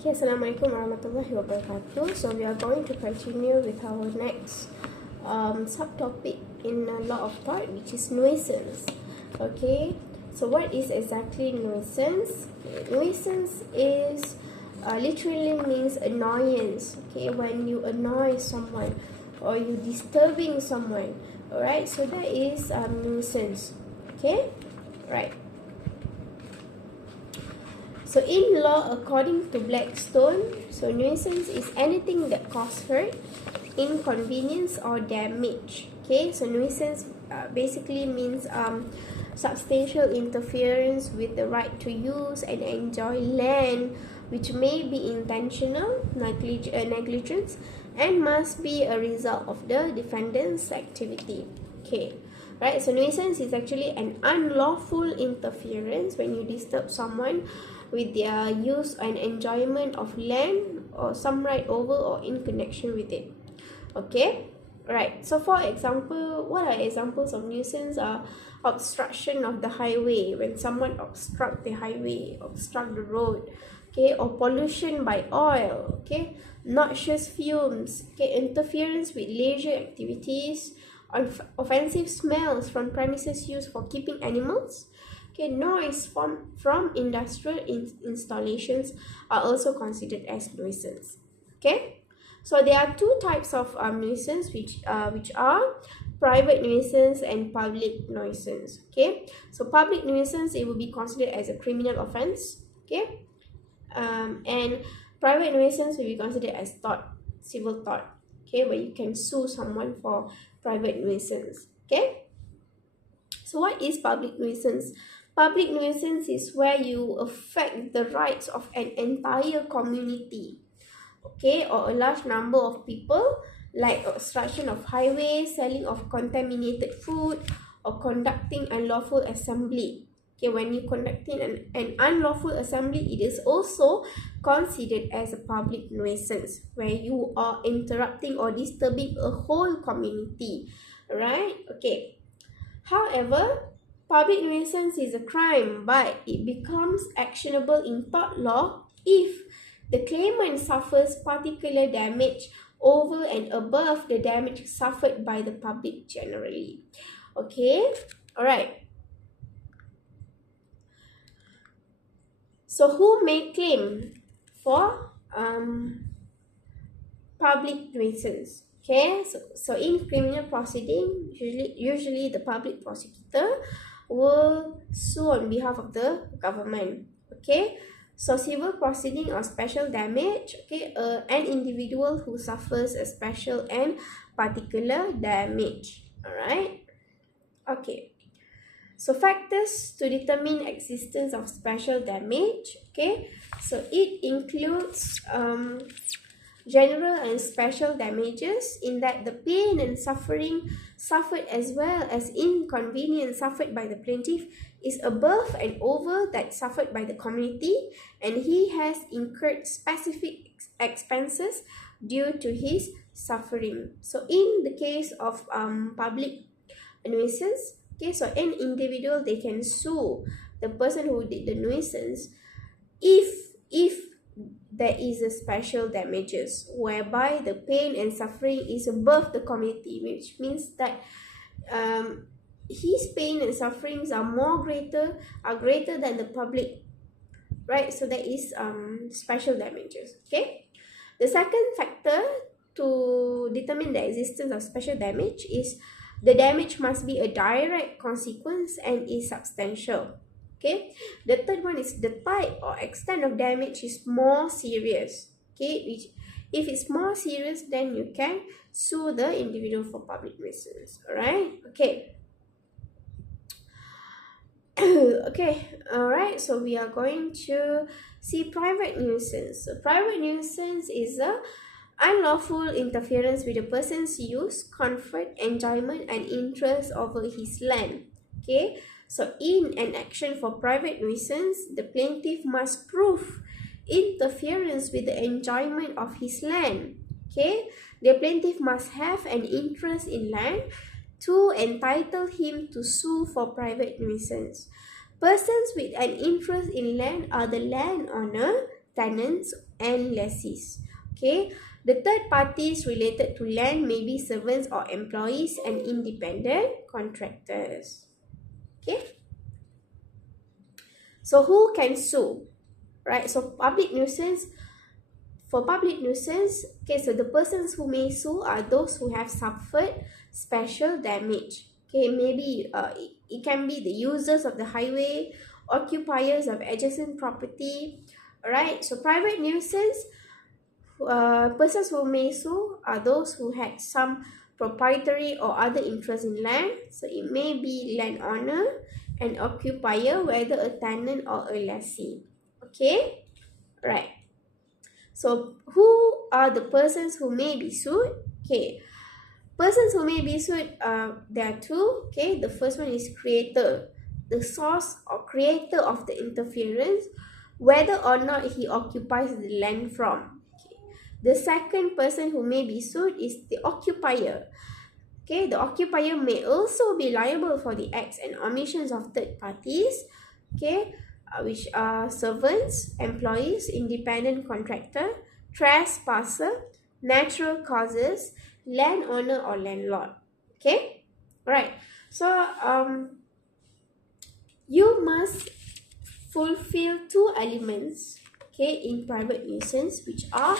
Okay, Assalamualaikum warahmatullahi wabarakatuh. So we are going to continue with our next subtopic in a law of tort, which is nuisance. Okay, so what is exactly nuisance? Nuisance is literally means annoyance. Okay, when you annoy someone or you disturbing someone. Alright, so that is nuisance. Okay, right. So in law, according to Blackstone, so nuisance is anything that causes hurt, inconvenience or damage. Okay, so nuisance basically means substantial interference with the right to use and enjoy land, which may be intentional negligence and must be a result of the defendant's activity. Okay. Right, so nuisance is actually an unlawful interference when you disturb someone with their use and enjoyment of land or some right over or in connection with it. Okay, right. So for example, what are examples of nuisance? Obstruction of the highway, when someone obstruct the highway, obstruct the road. Okay, or pollution by oil. Okay, noxious fumes. Okay, interference with leisure activities. Offensive smells from premises used for keeping animals. Okay, noise from industrial installations are also considered as nuisance. Okay, so there are two types of nuisance, which are private nuisance and public nuisance. Okay, so public nuisance, it will be considered as a criminal offense. Okay, and private nuisance will be considered as tort, civil tort. Okay, where you can sue someone for private nuisance. Okay, so what is public nuisance? Public nuisance is where you affect the rights of an entire community, okay, or a large number of people, like obstruction of highways, selling of contaminated food, or conducting unlawful assembly. Okay, when you conducting an unlawful assembly, it is also considered as a public nuisance, where you are interrupting or disturbing a whole community, right? Okay. However, public nuisance is a crime, but it becomes actionable in tort law if the claimant suffers particular damage over and above the damage suffered by the public generally. Okay, alright. So who may claim for public nuisance? Okay, so in criminal proceeding, usually the public prosecutor will sue on behalf of the government. Okay, so civil proceeding or special damage, okay, an individual who suffers a special and particular damage. Alright, okay. So factors to determine existence of special damage, okay, so it includes general and special damages, in that the pain and suffering suffered as well as inconvenience suffered by the plaintiff is above and over that suffered by the community, and he has incurred specific expenses due to his suffering. So in the case of public nuisance, okay, so an individual, they can sue the person who did the nuisance if there is a special damages whereby the pain and suffering is above the community, which means that his pain and sufferings are greater than the public, right? So that is special damages. Okay, the second factor to determine the existence of special damage is the damage must be a direct consequence and is substantial. Okay, the third one is the type or extent of damage is more serious. Okay, which if it's more serious, then you can sue the individual for public nuisance. Alright, okay. Okay, alright, so we are going to see private nuisance. So private nuisance is a unlawful interference with a person's use, comfort, enjoyment, and interest over his land. Okay, so in an action for private nuisance, the plaintiff must prove interference with the enjoyment of his land. Okay, the plaintiff must have an interest in land to entitle him to sue for private nuisance. Persons with an interest in land are the landowner, tenants, and lessees. Okay, the third parties related to land may be servants or employees and independent contractors. Okay, so who can sue? Right, so for public nuisance, okay, so the persons who may sue are those who have suffered special damage. Okay, maybe it can be the users of the highway, occupiers of adjacent property. Alright, so private nuisance, persons who may sue are those who had some proprietary or other interest in land. So it may be landowner and occupier, whether a tenant or a lessee. Okay, right. So who are the persons who may be sued? Okay, persons who may be sued, there are two. Okay, the first one is creator, the source or creator of the interference, whether or not he occupies the land from. Okay. The second person who may be sued is the occupier. Okay, the occupier may also be liable for the acts and omissions of third parties. Okay, which are servants, employees, independent contractor, trespasser, natural causes, landowner or landlord. Okay, right. So you must fulfill two elements, okay, in private nuisance, which are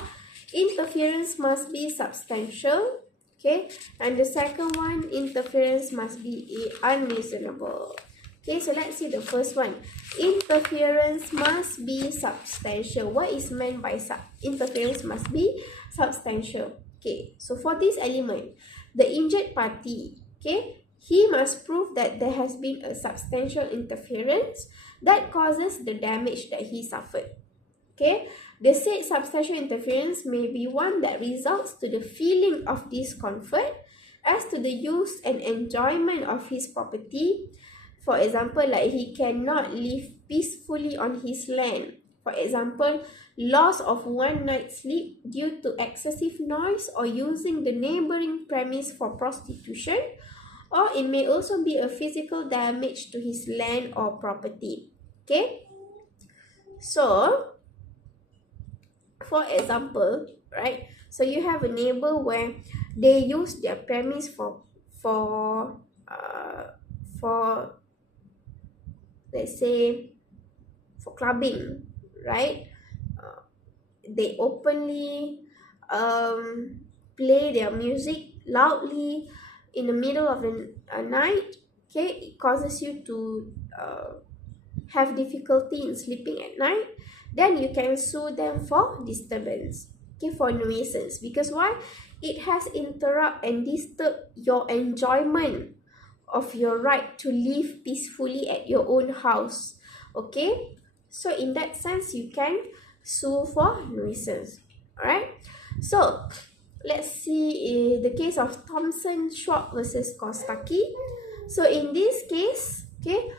interference must be substantial, okay, and the second one, interference must be unreasonable. Okay, so let's see the first one. Interference must be substantial. What is meant by interference must be substantial? Okay, so for this element, the injured party, okay, he must prove that there has been a substantial interference that causes the damage that he suffered. Okay, the said substantial interference may be one that results to the feeling of discomfort as to the use and enjoyment of his property. For example, like he cannot live peacefully on his land. For example, loss of one night's sleep due to excessive noise or using the neighboring premise for prostitution, or it may also be a physical damage to his land or property. Okay, so for example, right, so you have a neighbor where they use their premise for let's say for clubbing, right? They openly play their music loudly in the middle of the night. Okay, it causes you to have difficulty in sleeping at night. Then you can sue them for disturbance, okay, for nuisance. Because why? It has interrupt and disturb your enjoyment of your right to live peacefully at your own house. Okay, so in that sense you can sue for nuisance. Alright, so let's see the case of Thompson Schwab versus Kostaki. So in this case, okay,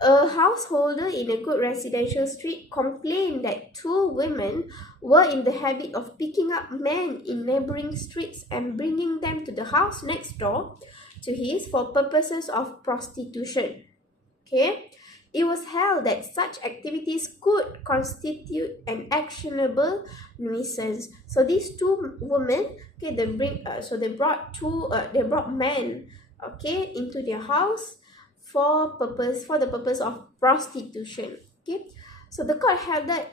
a householder in a good residential street complained that two women were in the habit of picking up men in neighboring streets and bringing them to the house next door to his for purposes of prostitution. Okay, it was held that such activities could constitute an actionable nuisance. So these two women, okay, they brought men, okay, into their house for the purpose of prostitution. Okay, so the court held that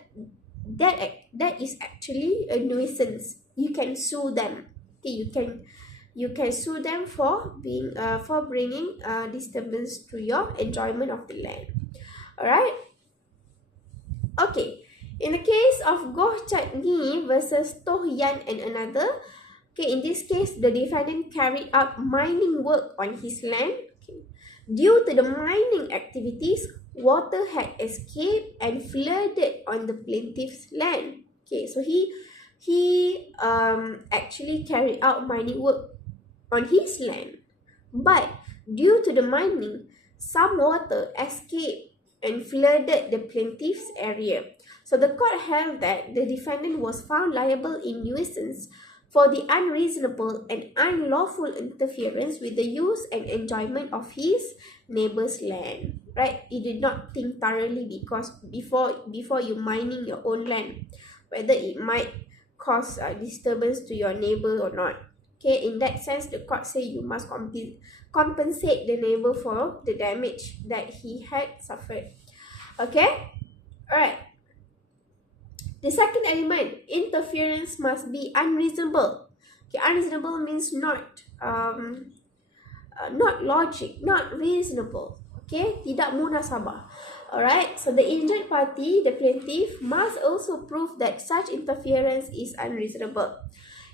that is actually a nuisance. You can sue them. Okay, you can sue them for bringing disturbance to your enjoyment of the land. All right. Okay, in the case of Goh Chatni versus Toh Yan and another, okay, in this case the defendant carried out mining work on his land. Okay. Due to the mining activities, water had escaped and flooded on the plaintiff's land. Okay, so he actually carried out mining work on his land, but due to the mining, some water escaped and flooded the plaintiff's area. So the court held that the defendant was found liable in nuisance for the unreasonable and unlawful interference with the use and enjoyment of his neighbor's land. Right? You did not think thoroughly because before you mining your own land, whether it might cause disturbance to your neighbor or not. Okay, in that sense, the court say you must compensate the neighbor for the damage that he had suffered. Okay, alright. The second element, interference must be unreasonable. Okay, unreasonable means not logic, not reasonable. Okay, tidak munasabah. Alright, so the injured party, the plaintiff, must also prove that such interference is unreasonable.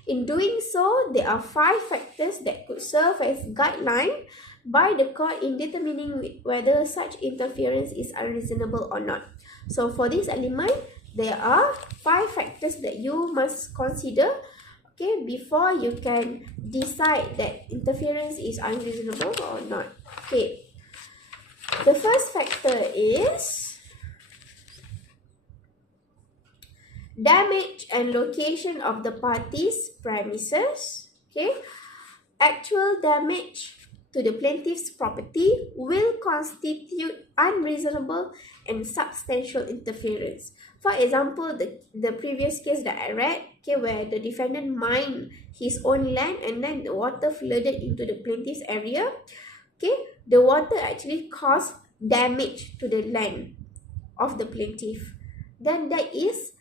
In doing so, there are 5 factors that could serve as guideline by the court in determining whether such interference is unreasonable or not. So for this element, there are 5 factors that you must consider, okay, before you can decide that interference is unreasonable or not. Okay, the first factor is damage and location of the party's premises. Okay, actual damage to the plaintiff's property will constitute unreasonable and substantial interference. For example, the previous case that I read, okay, where the defendant mined his own land and then the water flooded into the plaintiff's area. Okay, the water actually caused damage to the land of the plaintiff. Then that is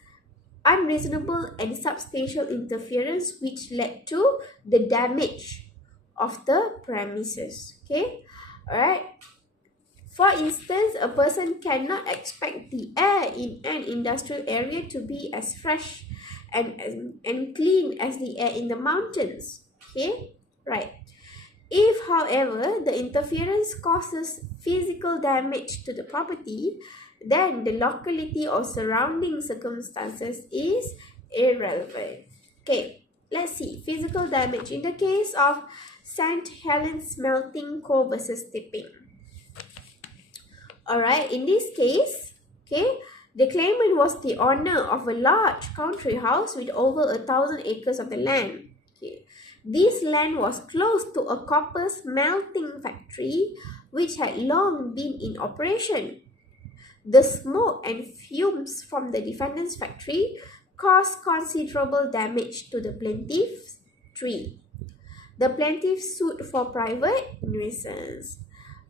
unreasonable and substantial interference which led to the damage of the premises. Okay, alright. For instance, a person cannot expect the air in an industrial area to be as fresh and clean as the air in the mountains. Okay, right. If, however, the interference causes physical damage to the property, then the locality or surrounding circumstances is irrelevant. Okay, let's see. Physical damage. In the case of St. Helens Smelting Co. versus Tipping. Alright, in this case, okay, the claimant was the owner of a large country house with over 1,000 acres of the land. Okay. This land was close to a copper smelting factory which had long been in operation. The smoke and fumes from the defendant's factory caused considerable damage to the plaintiff's tree. The plaintiff sued for private nuisance.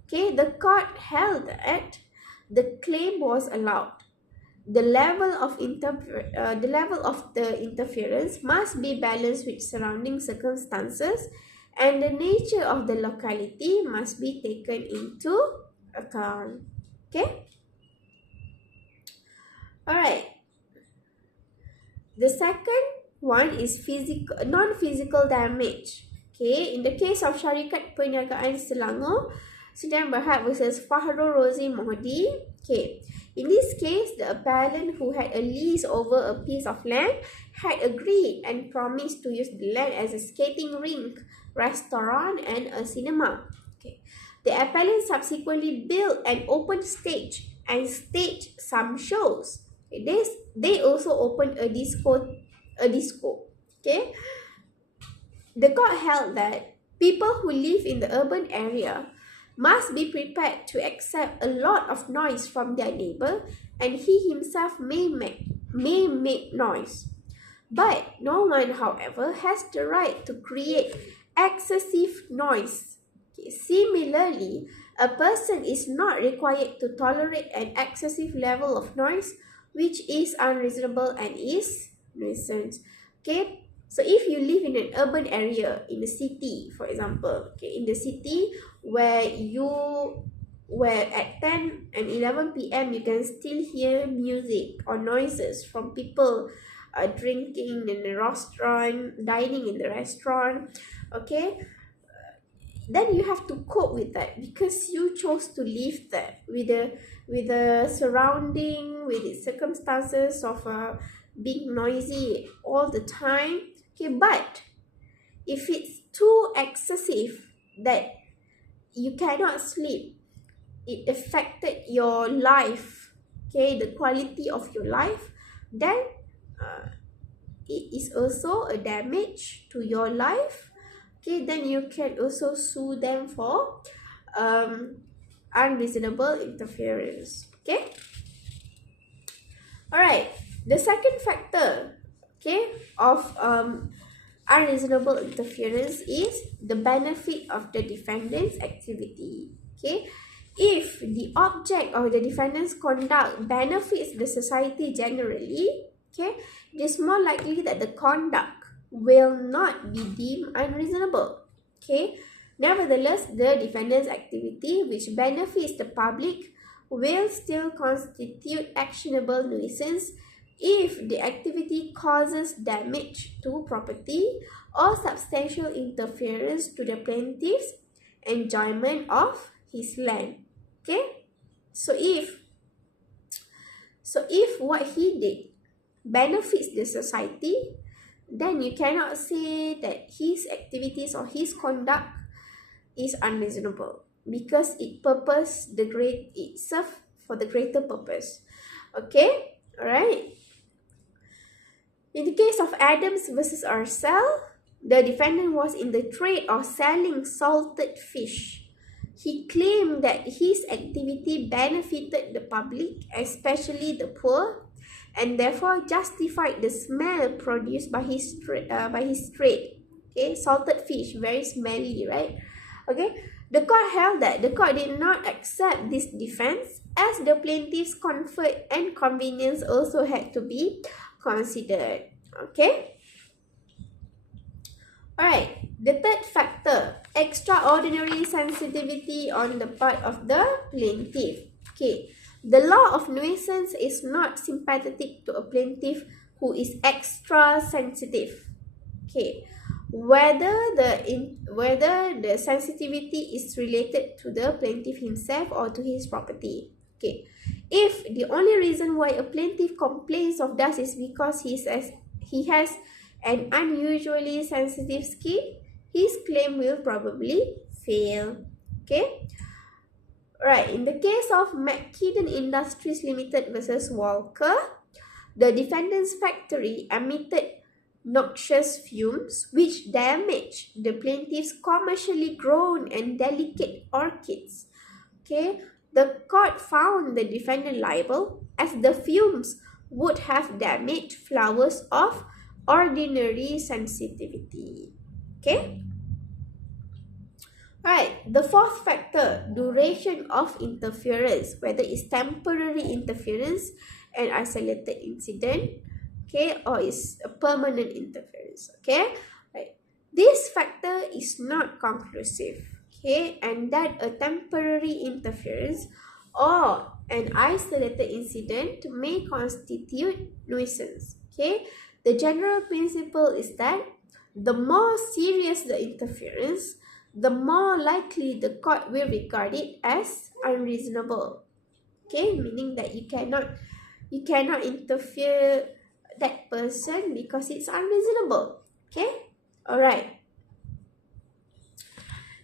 Okay, the court held that the claim was allowed. The level of the interference must be balanced with surrounding circumstances, and the nature of the locality must be taken into account. Okay. Alright. The second one is non-physical damage. Okay, in the case of Syarikat Perniagaan Selangor, Sdn Bhd versus Fahrul Rozi Mohdi. Okay, in this case, the appellant who had a lease over a piece of land had agreed and promised to use the land as a skating rink, restaurant, and a cinema. Okay, the appellant subsequently built an open stage and staged some shows. Okay, they also opened a disco. Okay, the court held that people who live in the urban area must be prepared to accept a lot of noise from their neighbor, and he himself may make noise. But no one, however, has the right to create excessive noise. Okay. Similarly, a person is not required to tolerate an excessive level of noise which is unreasonable and is nuisance. Okay, so if you live in an urban area in the city, for example, okay, in the city where at 10 and 11 p.m. you can still hear music or noises from people drinking in the restaurant, dining in the restaurant, okay, then you have to cope with that because you chose to live there with the surrounding, with the circumstances of being noisy all the time. Okay, but if it's too excessive that you cannot sleep, it affected your life, okay, the quality of your life, then it is also a damage to your life. Okay, then you can also sue them for unreasonable interference. Okay, alright. The second factor, okay, of unreasonable interference is the benefit of the defendant's activity. Okay, if the object of the defendant's conduct benefits the society generally, okay, it is more likely that the conduct will not be deemed unreasonable. Okay, nevertheless, the defendant's activity which benefits the public will still constitute actionable nuisance if the activity causes damage to property or substantial interference to the plaintiff's enjoyment of his land. Okay, so if what he did benefits the society, then you cannot say that his activities or his conduct is unreasonable, because it serves for the greater purpose. Okay, all right. In the case of Adams versus Arcel, the defendant was in the trade of selling salted fish. He claimed that his activity benefited the public, especially the poor, and therefore justified the smell produced by his trade. Okay, salted fish, very smelly, right? Okay, the court held that the court did not accept this defense, as the plaintiff's comfort and convenience also had to be considered. Okay, alright, the third factor, extraordinary sensitivity on the part of the plaintiff. Okay, the law of nuisance is not sympathetic to a plaintiff who is extra sensitive. Okay, whether the sensitivity is related to the plaintiff himself or to his property. Okay, if the only reason why a plaintiff complains of dust is because he has an unusually sensitive skin, his claim will probably fail. Okay, right. In the case of McKinnon Industries Limited versus Walker, the defendant's factory emitted noxious fumes which damaged the plaintiff's commercially grown and delicate orchids. Okay, the court found the defendant liable, as the fumes would have damaged flowers of ordinary sensitivity. Okay, alright, the fourth factor, duration of interference, whether it's temporary interference, an isolated incident, okay, or is a permanent interference. Okay, right, this factor is not conclusive. Okay, and that a temporary interference or an isolated incident may constitute nuisance. Okay, the general principle is that the more serious the interference, the more likely the court will regard it as unreasonable. Okay, meaning that you cannot interfere that person because it's unreasonable. Okay, all right.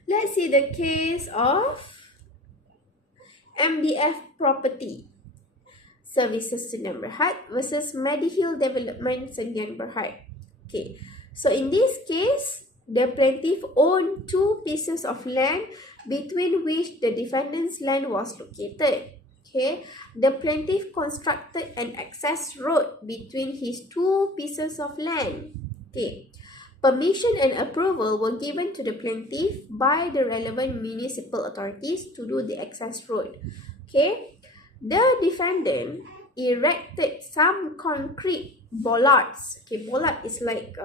Let's see the case of MDF Property Services Sdn Bhd versus Medihill Development Sdn Bhd. Okay, so in this case, the plaintiff owned two pieces of land between which the defendant's land was located. Okay, the plaintiff constructed an access road between his two pieces of land. Okay, permission and approval were given to the plaintiff by the relevant municipal authorities to do the access road. Okay, the defendant erected some concrete bollards. Okay, bollard is like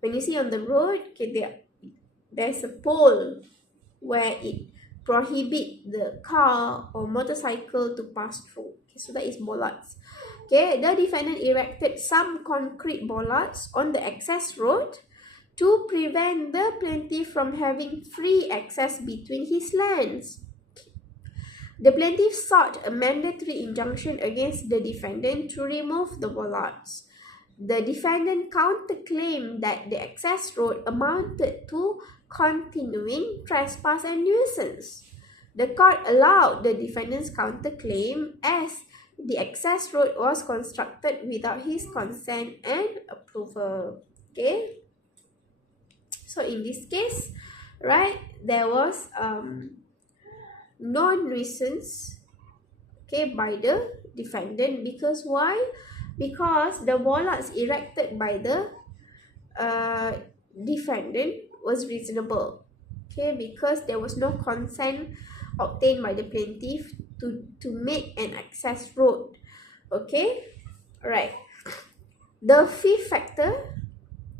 when you see on the road, okay, there's a pole where it prohibit the car or motorcycle to pass through. Okay, so that is bollards. Okay, the defendant erected some concrete bollards on the access road to prevent the plaintiff from having free access between his lands. The plaintiff sought a mandatory injunction against the defendant to remove the bollards. The defendant counterclaimed that the access road amounted to continuing trespass and nuisance. The court allowed the defendant's counterclaim as the access road was constructed without his consent and approval. Okay, so in this case, right, there was non-nuisance, okay, by the defendant, because why? because the bollards erected by the defendant was reasonable. Okay, because there was no consent obtained by the plaintiff to make an access road. Okay, alright. The fifth factor,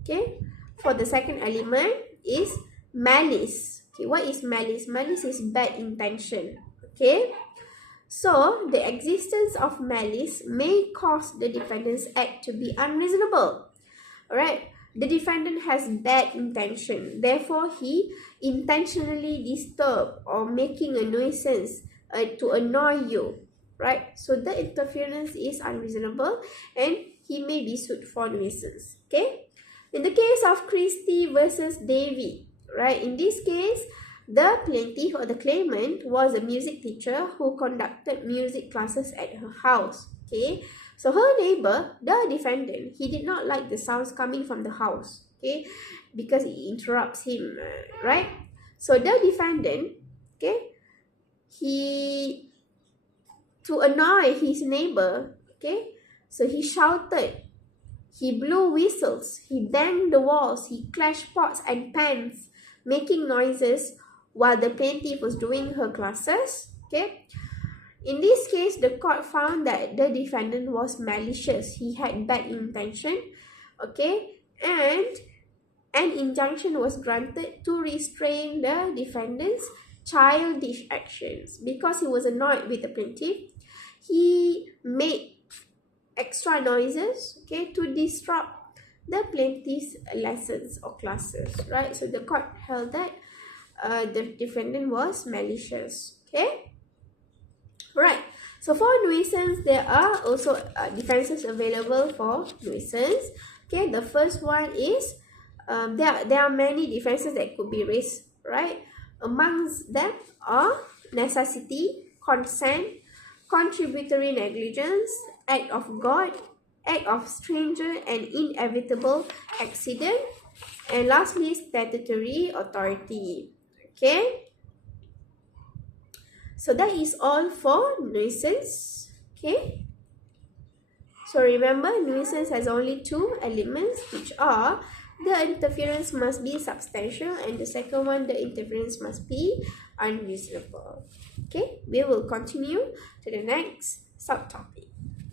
okay, for the second element is malice. Okay, what is malice? Malice is bad intention. Okay, so the existence of malice may cause the defendant's act to be unreasonable. Alright, the defendant has bad intention, therefore he intentionally disturb or making a nuisance to annoy you, right? So the interference is unreasonable and he may be sued for nuisance. Okay, in the case of Christie versus Davy, right, in this case the plaintiff or the claimant was a music teacher who conducted music classes at her house. Okay, so her neighbor, the defendant, he did not like the sounds coming from the house, okay, because it interrupts him, right? So the defendant, okay, to annoy his neighbor, okay, so he shouted, he blew whistles, he banged the walls, he clashed pots and pans, making noises while the plaintiff was doing her classes. Okay, in this case, the court found that the defendant was malicious. He had bad intention. Okay, and an injunction was granted to restrain the defendant's childish actions. Because he was annoyed with the plaintiff, he made extra noises, okay, to disrupt the plaintiff's lessons or classes, right? So the court held that the defendant was malicious. Okay, right. So for nuisance, there are also defenses available for nuisance. Okay, the first one is there are many defenses that could be raised, right? Amongst them are necessity, consent, contributory negligence, act of God, act of stranger, and inevitable accident, and lastly, statutory authority. Okay, so that is all for nuisance. Okay, so remember, nuisance has only two elements, which are the interference must be substantial, and the second one, the interference must be unreasonable. Okay, we will continue to the next subtopic.